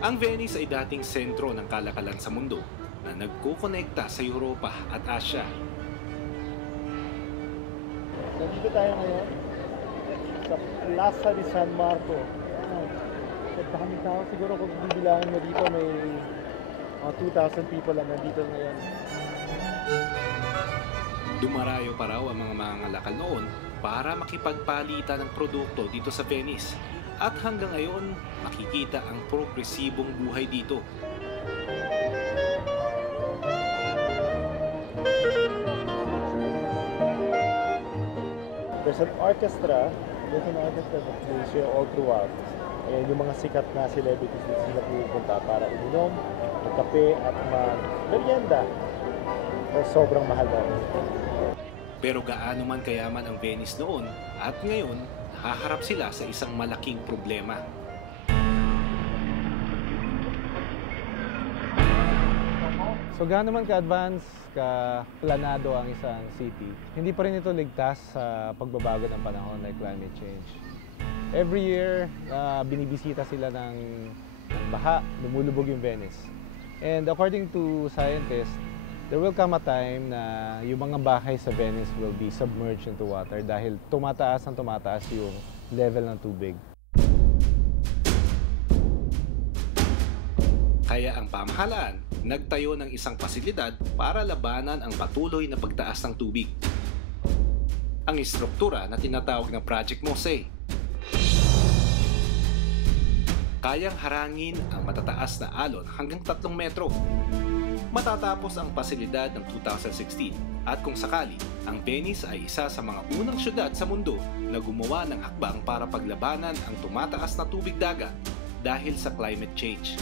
Ang Venice ay dating sentro ng kalakalan sa mundo na nagkukonekta sa Europa at Asya. Nandito tayo ngayon sa Plaza de San Marco. Sa daming tao, siguro kung bibilangin mo dito may mga 2,000 people lang nandito ngayon. Dumarayo pa raw ang mga mangangalakal noon para makipagpalitan ng produkto dito sa Venice. At hanggang ngayon, makikita ang progresibong buhay dito. There's an orchestra that plays here all throughout. And yung mga sikat na celebrities dito sila pupunta para uminom, magkape at mag-merienda. Sobrang mahal na. Pero gaano man kayaman ang Venice noon at ngayon, haharap sila sa isang malaking problema. So gaano man ka-advance, ka-planado ang isang city, hindi pa rin ito ligtas sa pagbabago ng panahon like climate change. Every year, binibisita sila ng baha, lumulubog yung Venice. And according to scientists, there will come a time na yung mga bahay sa Venice will be submerged into water dahil tumataas yung level ng tubig. Kaya ang pamahalaan, nagtayo ng isang pasilidad para labanan ang patuloy na pagtaas ng tubig. Ang istruktura na tinatawag na Project Mose. Kayang harangin ang matataas na alon hanggang 3 metro. Matatapos ang pasilidad ng 2016 at kung sakali, ang Venice ay isa sa mga unang syudad sa mundo na gumawa ng hakbang para paglabanan ang tumataas na tubig dagat dahil sa climate change.